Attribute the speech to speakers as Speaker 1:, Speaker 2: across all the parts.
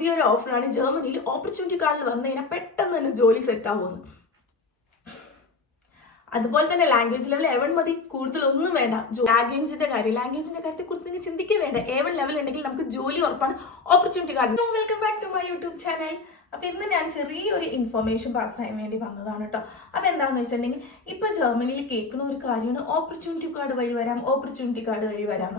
Speaker 1: പുതിയൊരു ഓഫറാണ്. ജർമ്മനിയിൽ ഓപ്പർച്യൂണിറ്റി കാർഡിൽ വന്നു കഴിഞ്ഞാൽ പെട്ടെന്ന് തന്നെ ജോലി സെറ്റ് ആവുമെന്ന് അതുപോലെ തന്നെ ലാംഗ്വേജ് ലെവൽ എവൺ മതി. കൂടുതൽ ഒന്നും വേണ്ട. ലാംഗ്വേജിന്റെ കാര്യം ലാംഗ്വേജിന്റെ കാര്യത്തെ കുറിച്ച് നിങ്ങൾ ചിന്തിക്കേ വേണ്ട. എവൺ ലെവൽ ഉണ്ടെങ്കിൽ നമുക്ക് ജോലി ഉറപ്പാണ്. Opportunity card welcome back to my YouTube channel അപ്പൊ ഇന്ന് ഞാൻ ചെറിയൊരു ഇൻഫർമേഷൻ പാസ് ചെയ്യാൻ വേണ്ടി വന്നതാണ് കേട്ടോ അപ്പൊ എന്താണെന്ന് വെച്ചിട്ടുണ്ടെങ്കിൽ ഇപ്പൊ ജർമ്മനിയിൽ കേൾക്കുന്ന ഒരു കാര്യമാണ് ഓപ്പർച്യൂണിറ്റി കാർഡ് വഴി വരാം ഓപ്പർച്യൂണിറ്റി കാർഡ് വഴി വരാം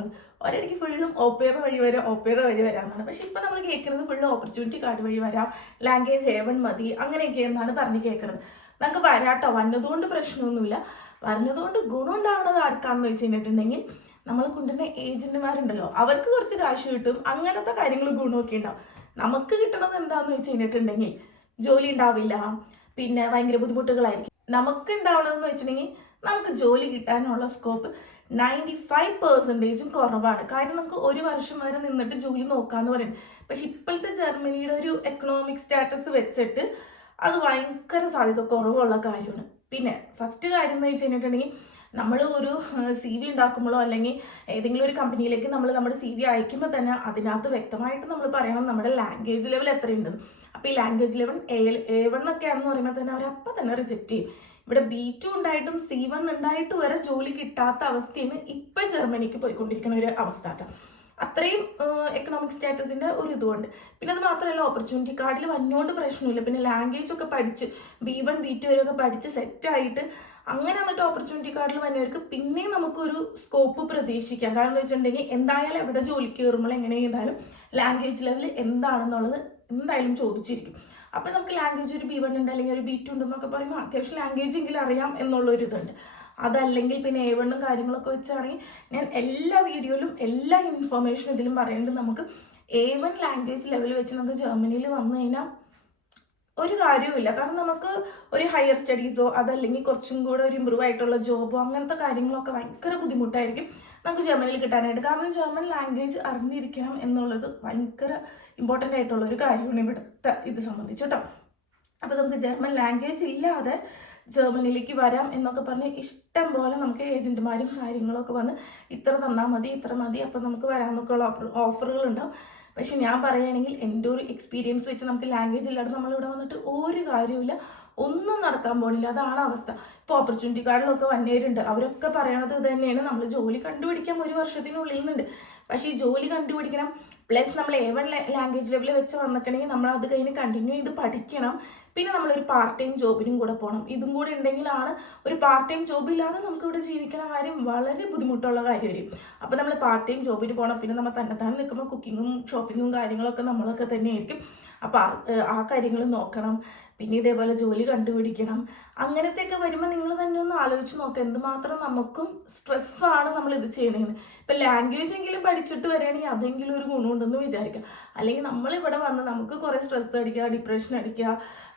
Speaker 1: ഒരിടയ്ക്ക് ഫുള്ളും ഓപ്പേറ വഴി വരാം ഓപ്പേറ വഴി വരാമെന്നാണ് പക്ഷേ ഇപ്പൊ നമ്മൾ കേൾക്കുന്നത് ഫുള്ള് ഓപ്പർച്യൂണിറ്റി കാർഡ് വഴി വരാം ലാംഗ്വേജ് ഏവൺ മതി അങ്ങനെയൊക്കെയെന്നാണ് പറഞ്ഞ് കേൾക്കുന്നത്. നമുക്ക് വരാട്ടോ വന്നതുകൊണ്ട് പ്രശ്നമൊന്നുമില്ല. വരുന്നതുകൊണ്ട് ഗുണം ഉണ്ടാവുന്നത് ആർക്കാണെന്ന് വെച്ച് കഴിഞ്ഞിട്ടുണ്ടെങ്കിൽ നമ്മൾ കൊണ്ടുവരുന്ന ഏജന്റുമാരുണ്ടല്ലോ അവർക്ക് കുറച്ച് കാശ് കിട്ടും അങ്ങനത്തെ കാര്യങ്ങൾ ഗുണമൊക്കെ ഉണ്ടാവും. നമുക്ക് കിട്ടണത് എന്താണെന്ന് വെച്ച് കഴിഞ്ഞിട്ടുണ്ടെങ്കിൽ ജോലി ഉണ്ടാവില്ല. പിന്നെ ഭയങ്കര ബുദ്ധിമുട്ടുകളായിരിക്കും. നമുക്ക് ഉണ്ടാവണതെന്ന് വെച്ചിട്ടുണ്ടെങ്കിൽ നമുക്ക് ജോലി കിട്ടാനുള്ള സ്കോപ്പ് നയന്റി ഫൈവ് പെർസെന്റേജും കുറവാണ്. കാരണം നമുക്ക് ഒരു വർഷം വരെ നിന്നിട്ട് ജോലി നോക്കാന്ന് പറയുന്നത് പക്ഷെ ഇപ്പോഴത്തെ ജർമ്മനിയുടെ ഒരു എക്കണോമിക് സ്റ്റാറ്റസ് വെച്ചിട്ട് അത് ഭയങ്കര സാധ്യത കുറവുള്ള കാര്യമാണ്. പിന്നെ ഫസ്റ്റ് കാര്യം എന്ന് വെച്ച് കഴിഞ്ഞിട്ടുണ്ടെങ്കിൽ നമ്മൾ ഒരു സി വി ഉണ്ടാക്കുമ്പോഴോ അല്ലെങ്കിൽ ഏതെങ്കിലും ഒരു കമ്പനിയിലേക്ക് നമ്മൾ നമ്മുടെ സി വി അയക്കുമ്പോൾ തന്നെ അതിനകത്ത് വ്യക്തമായിട്ട് നമ്മൾ പറയണം നമ്മുടെ ലാംഗ്വേജ് ലെവൽ എത്രയുണ്ട്. അപ്പോൾ ഈ language level A A one ഒക്കെ ആണെന്ന് പറയുമ്പോൾ തന്നെ അവർ തന്നെ റിജക്റ്റ് ചെയ്യും. ഇവിടെ ബി ടു ഉണ്ടായിട്ടും സി വൺ ഉണ്ടായിട്ട് വരെ ജോലി കിട്ടാത്ത അവസ്ഥയാണ് ഇപ്പം ജർമ്മനിക്ക് പോയിക്കൊണ്ടിരിക്കുന്ന ഒരു അവസ്ഥ കേട്ടോ. അത്രയും എക്കണോമിക് സ്റ്റാറ്റസിന്റെ ഒരു ഇതുകൊണ്ട്. പിന്നെ അത് മാത്രമല്ല ഓപ്പർച്യൂണിറ്റി കാർഡിൽ വന്നുകൊണ്ട് പ്രശ്നമില്ല. പിന്നെ ലാംഗ്വേജ് ഒക്കെ പഠിച്ച് ബി വൺ ബി ടു വരെയൊക്കെ പഠിച്ച് സെറ്റായിട്ട് അങ്ങനെ എന്നിട്ട് ഓപ്പർച്യൂണിറ്റി കാർഡിൽ വന്നവർക്ക് പിന്നെയും നമുക്കൊരു സ്കോപ്പ് പ്രതീക്ഷിക്കാം. കാരണം എന്ന് വെച്ചിട്ടുണ്ടെങ്കിൽ എന്തായാലും എവിടെ ജോലി കയറുമ്പോൾ എങ്ങനെ ചെയ്താലും ലാംഗ്വേജ് ലെവൽ എന്താണെന്നുള്ളത് എന്തായാലും ചോദിച്ചിരിക്കും. അപ്പം നമുക്ക് ലാംഗ്വേജ് ഒരു ബി വൺ ഉണ്ട് അല്ലെങ്കിൽ ഒരു ബി ടു ഉണ്ടെന്നൊക്കെ പറയുമ്പോൾ അത്യാവശ്യം ലാംഗ്വേജ് എങ്കിലും അറിയാം എന്നുള്ളൊരു ഇതുണ്ട്. അതല്ലെങ്കിൽ പിന്നെ എ വണ്ണും കാര്യങ്ങളൊക്കെ വെച്ചാണെങ്കിൽ ഞാൻ എല്ലാ വീഡിയോയിലും എല്ലാ ഇൻഫർമേഷനും ഇതിലും പറയുന്നുണ്ട് നമുക്ക് എ വൺ ലാംഗ്വേജ് ലെവൽ വെച്ച് നമുക്ക് ജർമ്മനിയിൽ വന്നു കഴിഞ്ഞാൽ ഒരു കാര്യവുമില്ല. കാരണം നമുക്ക് ഒരു ഹയർ സ്റ്റഡീസോ അതല്ലെങ്കിൽ കുറച്ചും കൂടെ ഒരു ഇമ്പ്രൂവ് ആയിട്ടുള്ള ജോബോ അങ്ങനത്തെ കാര്യങ്ങളൊക്കെ ഭയങ്കര ബുദ്ധിമുട്ടായിരിക്കും നമുക്ക് ജർമ്മനിയിൽ കിട്ടാനായിട്ട്. കാരണം ജർമ്മൻ ലാംഗ്വേജ് അറിഞ്ഞിരിക്കണം എന്നുള്ളത് ഭയങ്കര ഇമ്പോർട്ടന്റ് ആയിട്ടുള്ള ഒരു കാര്യമാണ് ഇവിടുത്തെ ഇത് സംബന്ധിച്ച് കേട്ടോ. അപ്പോൾ നമുക്ക് ജർമ്മൻ ലാംഗ്വേജ് ഇല്ലാതെ ജർമ്മനിയിലേക്ക് വരാം എന്നൊക്കെ പറഞ്ഞ് ഇഷ്ടം പോലെ നമുക്ക് ഏജന്റുമാരും കാര്യങ്ങളൊക്കെ വന്ന് ഇത്ര തന്നാൽ മതി ഇത്ര മതി അപ്പം നമുക്ക് വരാമെന്നൊക്കെയുള്ള ഓഫറുകൾ ഉണ്ടാവും പക്ഷെ ഞാൻ പറയുകയാണെങ്കിൽ എന്റെ ഒരു എക്സ്പീരിയൻസ് വെച്ച് നമുക്ക് ലാംഗ്വേജ് ഇല്ലാതെ നമ്മളിവിടെ വന്നിട്ട് ഒരു കാര്യമില്ല ഒന്നും നടക്കാൻ പോണില്ല. അതാണ് അവസ്ഥ. ഇപ്പോൾ ഓപ്പർച്യൂണിറ്റി കാർഡിലൊക്കെ വന്നവരുണ്ട്. അവരൊക്കെ പറയണത് തന്നെയാണ് നമ്മൾ ജോലി കണ്ടുപിടിക്കാൻ ഒരു വർഷത്തിനുള്ളിൽ നിന്നുണ്ട് പക്ഷേ ഈ ജോലി കണ്ടുപിടിക്കണം. പ്ലസ് നമ്മൾ എ വൺ ലാംഗ്വേജ് ലെവൽ വെച്ച് വന്നിട്ടുണ്ടെങ്കിൽ നമ്മൾ അത് കഴിഞ്ഞ് കണ്ടിന്യൂ ചെയ്ത് പഠിക്കണം. പിന്നെ നമ്മളൊരു പാർട്ട് ടൈം ജോബിനും കൂടെ പോകണം ഇതും കൂടെ ഉണ്ടെങ്കിലാണ് ഒരു പാർട്ട് ടൈം ജോബ് ഇല്ലാതെ നമുക്ക് ഇവിടെ ജീവിക്കുന്ന കാര്യം വളരെ ബുദ്ധിമുട്ടുള്ള കാര്യമായിരിക്കും. അപ്പോൾ നമ്മൾ പാർട്ട് ടൈം ജോബിന് പോകണം പിന്നെ നമ്മൾ തന്നെ തന്നെ നിൽക്കുമ്പോൾ കുക്കിങ്ങും ഷോപ്പിങ്ങും കാര്യങ്ങളൊക്കെ നമ്മളൊക്കെ തന്നെയായിരിക്കും. അപ്പോൾ ആ കാര്യങ്ങൾ നോക്കണം. പിന്നെ ഇതേപോലെ ജോലി കണ്ടുപിടിക്കണം. അങ്ങനത്തെയൊക്കെ വരുമ്പോൾ നിങ്ങൾ തന്നെ ഒന്ന് ആലോചിച്ച് നോക്കുക എന്തുമാത്രം നമുക്കും സ്ട്രെസ്സാണ് നമ്മൾ ഇത് ചെയ്യണമെന്ന് ഇപ്പം ലാംഗ്വേജ് എങ്കിലും പഠിച്ചിട്ട് വരികയാണെങ്കിൽ അതെങ്കിലും ഒരു ഗുണമുണ്ടെന്ന് വിചാരിക്കാം. അല്ലെങ്കിൽ നമ്മൾ ഇവിടെ വന്ന് നമുക്ക് കുറേ സ്ട്രെസ് അടിക്കുക ഡിപ്രഷൻ അടിക്കുക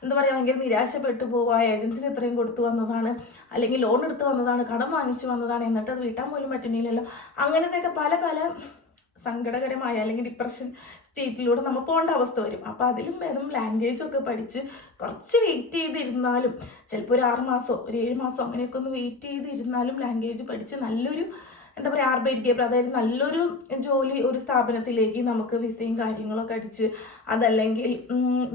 Speaker 1: എന്താ പറയുക ഭയങ്കര നിരാശപ്പെട്ടു പോവുക ഏജൻസിന് ഇത്രയും കൊടുത്തു വന്നതാണ് അല്ലെങ്കിൽ ലോൺ എടുത്ത് വന്നതാണ് കടം വാങ്ങിച്ചു വന്നതാണ് എന്നിട്ട് അത് വീട്ടാൻ പോലും പറ്റുന്നില്ലല്ലോ. അങ്ങനത്തെയൊക്കെ പല പല സങ്കടകരമായ അല്ലെങ്കിൽ ഡിപ്രഷൻ സ്റ്റേറ്റിലൂടെ നമ്മൾ പോകേണ്ട അവസ്ഥ വരും. അപ്പോൾ അതിലും ഭേദം ലാംഗ്വേജ് ഒക്കെ പഠിച്ച് കുറച്ച് വെയിറ്റ് ചെയ്തിരുന്നാലും ചിലപ്പോൾ ഒരു ആറ് മാസമോ ഒരു ഏഴ് മാസമോ അങ്ങനെയൊക്കെ ഒന്ന് വെയിറ്റ് ചെയ്തിരുന്നാലും ലാംഗ്വേജ് പഠിച്ച് നല്ലൊരു എന്താ പറയുക ആർബൈറ്റ് അതായത് നല്ലൊരു ജോലി ഒരു സ്ഥാപനത്തിലേക്ക് നമുക്ക് വിസയും കാര്യങ്ങളൊക്കെ അടിച്ച് അതല്ലെങ്കിൽ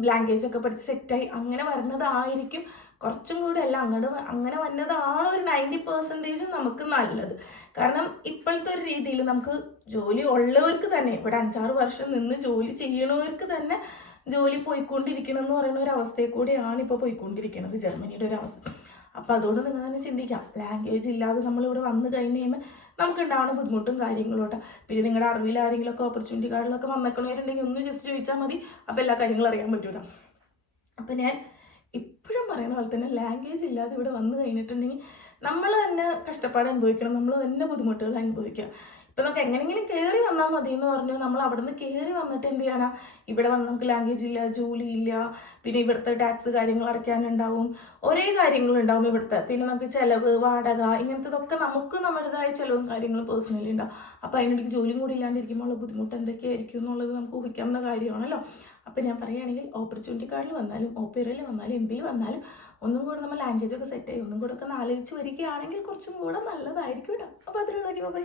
Speaker 1: ലാംഗ്വേജ് ഒക്കെ പഠിച്ച് സെറ്റായി അങ്ങനെ വരുന്നതായിരിക്കും കുറച്ചും കൂടെ അല്ല അങ്ങോട്ട് അങ്ങനെ വന്നതാണ് ഒരു നയന്റി പെർസെന്റേജ് നമുക്ക് നല്ലത്. കാരണം ഇപ്പോഴത്തെ ഒരു രീതിയിൽ നമുക്ക് ജോലി ഉള്ളവർക്ക് തന്നെ ഇവിടെ അഞ്ചാറ് വർഷം നിന്ന് ജോലി ചെയ്യണവർക്ക് തന്നെ ജോലി പോയിക്കൊണ്ടിരിക്കണം എന്ന് പറയുന്ന ഒരു അവസ്ഥയിൽ കൂടെയാണ് ഇപ്പോൾ പോയിക്കൊണ്ടിരിക്കുന്നത് ജർമ്മനിയുടെ ഒരു അവസ്ഥ. അപ്പോൾ അതുകൊണ്ട് നിങ്ങൾ തന്നെ ചിന്തിക്കാം ലാംഗ്വേജ് ഇല്ലാതെ നമ്മളിവിടെ വന്നു കഴിഞ്ഞ് കഴിയുമ്പോൾ നമുക്ക് ഉണ്ടാവുന്ന ബുദ്ധിമുട്ടും കാര്യങ്ങളും കേട്ടോ. പിന്നെ നിങ്ങളുടെ അറിവിൽ ആരെങ്കിലുമൊക്കെ ഓപ്പർച്യൂണിറ്റി കാർഡിലൊക്കെ വന്നേക്കണവരുണ്ടെങ്കിൽ ഒന്ന് ജസ്റ്റ് ചോദിച്ചാൽ മതി അപ്പോൾ എല്ലാ കാര്യങ്ങളും അറിയാൻ പറ്റൂല. അപ്പോൾ ഞാൻ ഇപ്പോഴും പറയുന്ന പോലെ തന്നെ ലാംഗ്വേജ് ഇല്ലാതെ ഇവിടെ വന്നു കഴിഞ്ഞിട്ടുണ്ടെങ്കിൽ നമ്മൾ തന്നെ കഷ്ടപ്പാട് അനുഭവിക്കണം നമ്മൾ തന്നെ ബുദ്ധിമുട്ടുകൾ അനുഭവിക്കുക. ഇപ്പം നമുക്ക് എങ്ങനെയെങ്കിലും കയറി വന്നാൽ മതി എന്ന് പറഞ്ഞു നമ്മൾ അവിടെ നിന്ന് കയറി വന്നിട്ട് എന്ത് ചെയ്യാനാ? ഇവിടെ വന്ന് നമുക്ക് ലാംഗ്വേജ് ഇല്ല ജോലി ഇല്ല പിന്നെ ഇവിടുത്തെ ടാക്സ് കാര്യങ്ങൾ അടയ്ക്കാനുണ്ടാവും ഒരേ കാര്യങ്ങളുണ്ടാവും ഇവിടുത്തെ. പിന്നെ നമുക്ക് ചിലവ് വാടക ഇങ്ങനത്തതൊക്കെ നമുക്ക് നമ്മുടേതായ ചിലവും കാര്യങ്ങളും പേഴ്സണലി ഉണ്ടാവും. അപ്പോൾ അതിനിടയ്ക്ക് ജോലിയും കൂടി ഇല്ലാണ്ടിരിക്കുമ്പോൾ ഉള്ള ബുദ്ധിമുട്ട് എന്തൊക്കെയായിരിക്കും എന്നുള്ളത് നമുക്ക് ഊഹിക്കാവുന്ന കാര്യമാണല്ലോ. അപ്പം ഞാൻ പറയുകയാണെങ്കിൽ ഓപ്പർച്യൂണിറ്റി കാർഡിൽ വന്നാലും ഓപ്പിയറിൽ വന്നാലും എന്തിൽ വന്നാലും ഒന്നും കൂടെ നമ്മൾ ലാംഗ്വേജ് ഒക്കെ സെറ്റ് ആയി ഒന്നും കൂടെ ഒക്കെ ആലോചിച്ച് വരികയാണെങ്കിൽ കുറച്ചും കൂടെ നല്ലതായിരിക്കും കേട്ടോ അപ്പോൾ അതിലുള്ള ബൈ